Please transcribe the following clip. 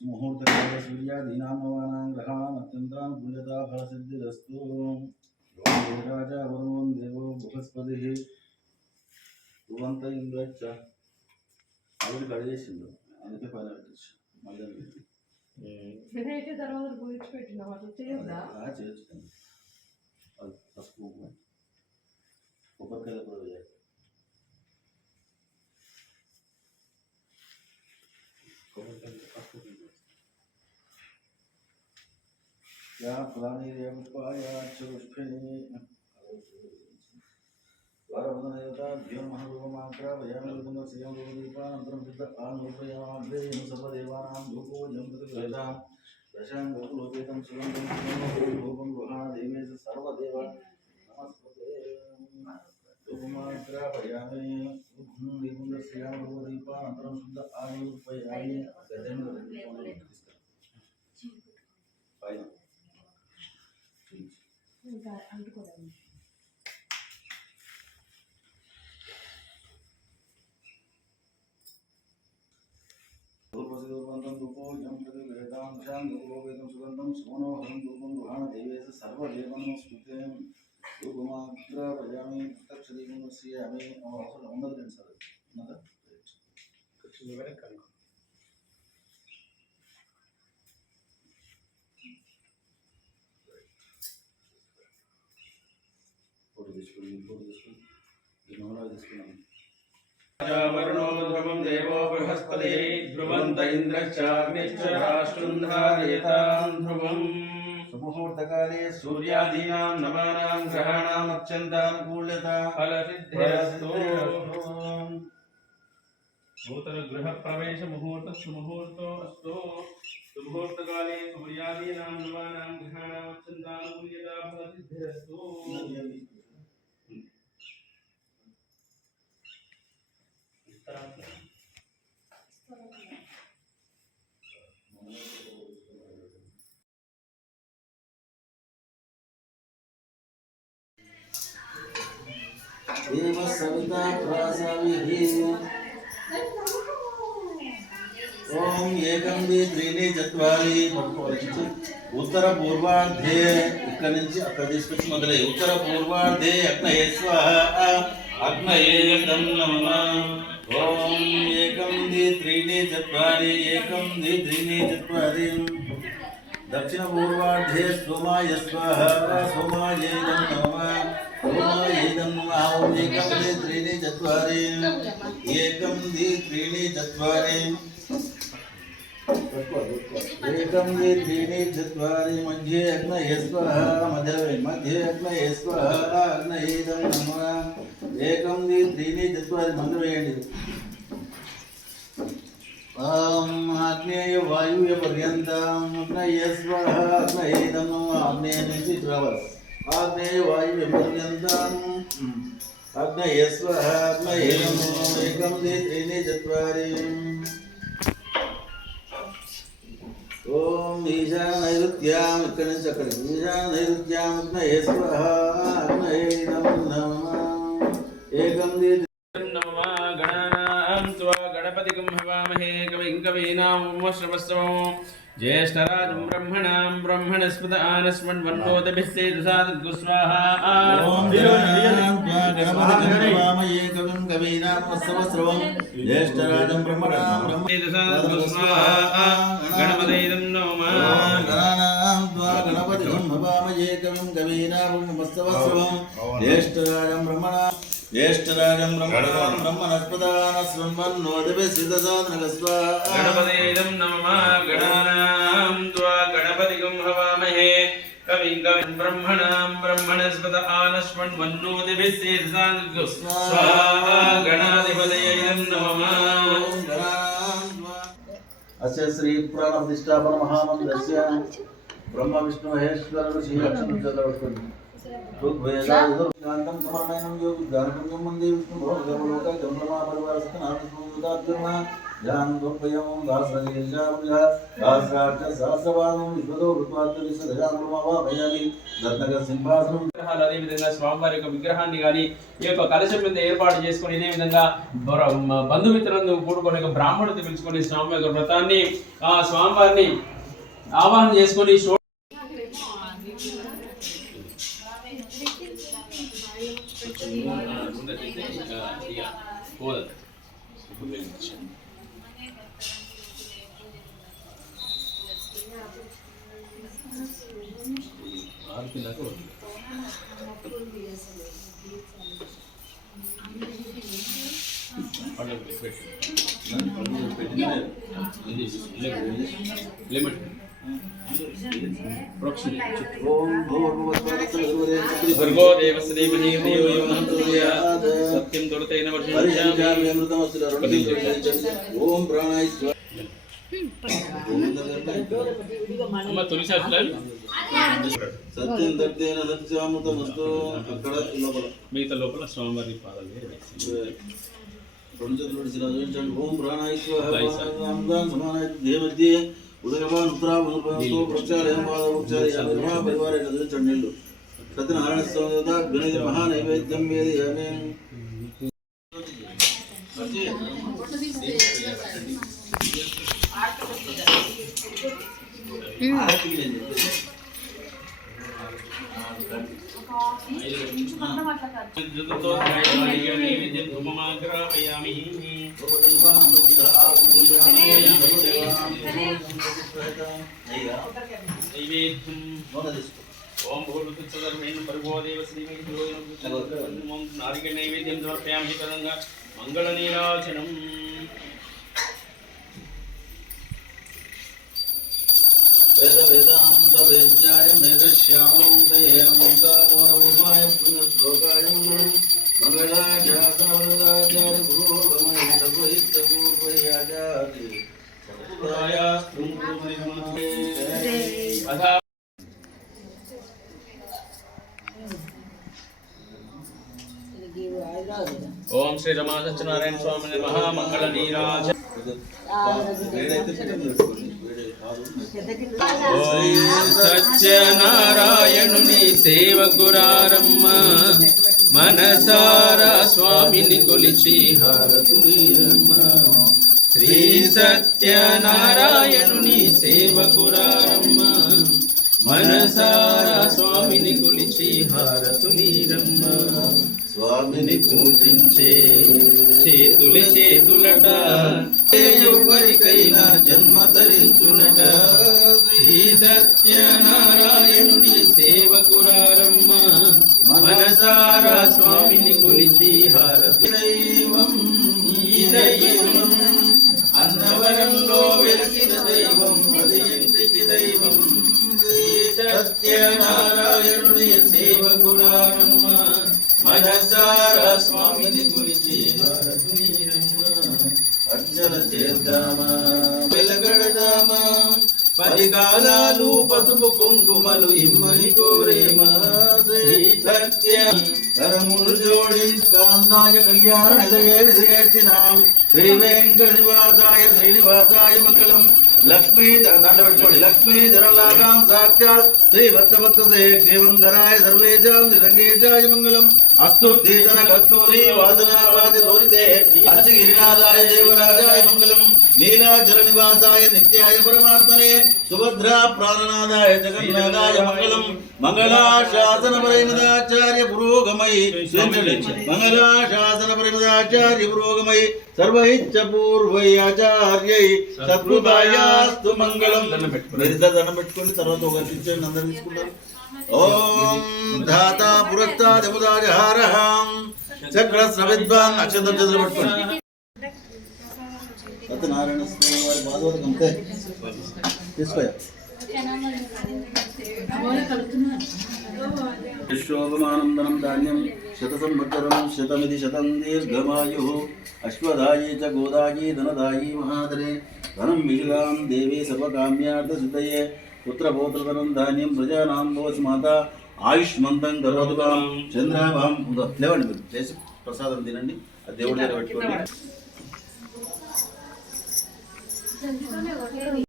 मुहूर्तकाले सूर्यादीनां नवानां ग्रहाणाम् अत्यन्तानुकूल्यता फलसिद्धिरस्तु। राजा वरुणो देवो बृहस्पतिः ध्रुवन्त इंद्रश्च आविड कड़ेసిండు అందుకే పైన పెట్టచ్చు మళ్ళీ వినైతే తర్వాత పోయిచి పెట్టినా అది చేయొద్దా చేయొచ్చు అది పసుపు కొబ్బరికాయలు కూడా వేయాలి కొబ్బరికాయలు పసుపు या फलानि देवपाया चुष्फिनी वारवदनदेवताभ्यो महारूपमाक्रापयामि रूपं दीपानन्तरं सिद्ध आनूपयामग्रेयं सर्वदेवानां धूपोऽयं प्रतिगृहीतां दशां गोकुलोपेतं सुगन्धं रूपं गृहाणदेवे सर्वदेव नमस्ते धूपमाक्रापयामि दीपं दर्शयामि रूपदीपानन्तरं सिद्ध आनूपयामि गजेन्द्र ఇంకా అంటుకోవాలి रूपसिद्धान्तं रूपोऽयं प्रतिगृहीतां दशां गोकुलोपेतं सुगन्धं सोनोहरं रूपं गृहाणदेवे सर्वदेवानां स्मृते रूपमाग्रापयामि तक्षदीपं दर्शयामि अवसर ఉన్నది సార్ ఉన్నదా ఖచ్చితంగా కనుక फोटो తీసుకుని నమూనా తీసుకున్నాం वरुणो ध्रुवं देवो बृहस्पतिः ध्रुवन्त इन्द्रश्चाग्निश्च राष्ट्रन्धारयतां ध्रुवम् सुमुहूर्तकाले सूर्यादीनां नवानां ग्रहाणाम् अत्यन्तानुकूल्यता फलसिद्धिरस्तु नूतन गृहप्रवेश मुहूर्त सुमुहूर्तो अस्तु सुमुहूर्तकाले सूर्यादीनां नवानां ग्रहाणाम् अत्यन्तानुकूल्यता फलसिद्धिरस्तु देव सविता प्रासाविः ओम एकं द्वे त्रीणि चत्वारि उत्तर पूर्वार्धे ఇక్కడ నుంచి అక్కడ తీసుకొచ్చి మొదలై ఉత్తర పూర్వార్ధే అగ్నయే స్వాహా అగ్నయే తం నమః ఓం ఏకం ద్వి త్రీణి చత్వారి ఏకం ద్వి త్రీణి చత్వారి దక్షిణ పూర్వార్ధే సోమాయ స్వాహా సోమాయే తం నమః సోమాయే తం నమః ఓం ఏకం ద్వి త్రీణి చత్వారి ఏకం ద్వి త్రీణి చత్వారి एकं द्वे त्रीणि चत्वारि मध्ये अग्नये स्वाहा मध्ये अग्नये स्वाहा अग्नये नमः एकं द्वे त्रीणि चत्वारि मन्त्रवेयंడి ओम आग्नेय वायुव्य पर्यंतं अग्नये स्वाहा अग्नये नमः आग्नेय నుంచి ట్రావెల్స్ आग्नेय वायुव्य पर्यंतं अग्नये स्वाहा अग्नये नमः एकं द्वे त्रीणि चत्वारि ओम ईशान नैऋत्याम ఇక్కడ నుంచి అక్కడికి ఈశాన నైరుత్యాం అగ్నయే స్వాహా అగ్నయే నమః ఏకం ద్వి नमः गणानां त्वा गणपतिं हवामहे कविं कवीनामुपमश्रवस्तमो ज्येष्ठराजं ब्रह्मणां ब्रह्मणस्पत आनस्मन्वन्नोतभिस्तेजसादद्गु स्वाहा ओम गणानां त्वा गणपतिं हवामहे कविं कवीनामुपमश्रवस्तमो ज्येष्ठराजं ब्रह्मणां ब्रह्मणस्पत स्वाहा गणपतिं नमः गणानां त्वा गणपतिं हवामहे कविं कवीनामुपमश्रवस्तमो ज्येष्ठराजं ब्रह्मणां ज्येष्ठराजं ब्रह्मणस्पदानस्वन्वन्नोतभिस्तेजसादद्गु स्वाहा गणपतिं नमः गणानां त्वा गणपतिं हवामहे कविं ब्रह्मणां ब्रह्मणस्पत आनस्मन्वन्नोतभिस्तेजसादद्गु स्वाहा गणाधिपतये नमः अस्य श्री पुराण प्रतिष्ठापन महामंत्रस्य ब्रह्म विष्णु महेश्वर ऋषि लक्ष्मण चतुर्थी ऋग्वेदान्तम समर्पणं योग ज्ञानपुण्यं वन्दे विष्णु भवगवलोक जन्ममा परिवार सतनाम ध्यान दोपयम दासराजेशामज दासराज सहस्रवादं विश्वतो रुत्वात्तरि सदजानुमवा भयामि रत्नक సింహాసనం విగ్రహాలు అదే విధంగా స్వామివారి యొక్క విగ్రహాన్ని కానీ ఈ యొక్క కలశం మీద ఏర్పాటు చేసుకొని ఇదే విధంగా బంధుమిత్రులను కూడుకొని బ్రాహ్మణుడితో పిలుచుకొని స్వామి యొక్క వ్రతాన్ని స్వామివారిని ఆవాహన చేసుకొని भर्गो देवस्य धीमहि धियो यो नः प्रचोदयात् सत्यं दुर्तेन वर्षिष्यामि ओम प्राणाय स्वाहा అమ్మ తులసి అట్లని సత్యం దర్దేన సత్యామృతమస్తు అక్కడ లోపల మిగతా లోపల స్వామివారి పాదాలు రెండు చేతులు విడిచి ఓం ప్రాణాయ స్వాహ సమానాయ దేవద్యే ఉదయవాన్ ఉత్తరాభూతో వృక్షాలయం పాద వృక్షాలయ పరివార చదివించండి నీళ్ళు సత్యనారాయణ స్వామి గణేశ మహానైవేద్యం వేదయామి ओम भूर्भुवस्सुधर्मेण भर्गो देवस्य धीमहि धियो यो नः प्रचोदयात् नारिकेल नैवेद्यं समर्पयामि तदंगा मंगलनीराजनम् वेद वेदांत वेद्याय मेघश्यामं तयेमंतामोरमुखाय पुण्यश्लोकाय मंगलाचार्य गुरुगमय सर्वहितपूर्वयाचार्य सत्पुरायास्तु अथा ओम श्री रमा सत्यनारायण स्वामी महामंगल नीराज సత్యనారాయణుని సేవకురారమ్మ మనసారా స్వామిని కొలిచి హారతులీరమ్మ శ్రీ సత్యనారాయణుని సేవకురారమ్మ మనసారా స్వామిని కొలిచి హారతులీరమ్మ స్వామిని పూజించే చేతులే చేతులట ఎవరికైనా జన్మ ధరించునట శ్రీ సత్యనారాయణుని సేవకురారమ్మ మనసారా స్వామిని కొలిచి హారతి దైవం ఈ దైవం అన్నవరంలో వెలిసిన దైవం అది ఇంటికి దైవం శ్రీ సత్యనారాయణుని సేవకురారమ్మ మనసారా స్వామిని గురించి అర్చన చేద్దామా వెలగడదామా 10 కాలాలు పసుపు కుంకుమలు ఇమ్మని కోరేమా శ్రీ సత్య కరములు జోడించి కాంతాయ కళ్యాణ నిదయేర్చినాం శ్రీ వెంకట శ్రీనివాసాయ మంగళం లక్ష్మీ దండపెట్టుకోండి లక్ష్మీ ధనలాగాం సాక్షాత్ శ్రీ వత్సవత్సే క్షేమంకరాయ సర్వేషాం శ్రీరంగేశాయ మంగళం అస్తు శ్రీధన కస్తూరి వాసనావాది దోరితే అస్తిగిరినాథాయ దేవరాజాయ మంగళం నీలాచల నివాసాయ నిత్యాయ పరమాత్మనే సుభద్రా ప్రాణనాథాయ జగన్నాథాయ మంగళం మంగళాశాసన పరిమిదాచార్య పురోగమై మంగళాశాసన పరిమిదాచార్య పురోగమై సర్వైచ్చ పూర్వై ఆచార్యై సత్కృతాయాస్తు మంగళం. దండం పెట్టుకోండి తర్వాత ఒక ఇచ్చేయండి అందరు తీసుకుంటారు. ఓం ధాత పురస్తా దేవదాజహారహం చక్రస్ర విద్వాన్ అక్షంతం చేతులు పట్టుకోండి. సత్యనారాయణ స్వామి వారి భాగవతం అంతే తీసుకోయా. విశ్వోపమానందనం ధాన్యం శత సంవత్సరం శతమిది శతం దీర్ఘమాయు అశ్వదాయీ చ గోదాయీ ధనదాయీ మహాదరే ధనం విశులాం దేవీ సర్వకామ్యార్థ సిద్ధయే పుత్రపౌత్రధనం ధాన్యం ప్రజానాం భవసి మాత ఆయుష్మంతం కరోతుకాం చంద్రాభాం. లేవండి మీరు చేసి ప్రసాదం తినండి. ఆ దేవుడి దగ్గర పెట్టుకోండి. చెంచుతోనే కొట్టేది.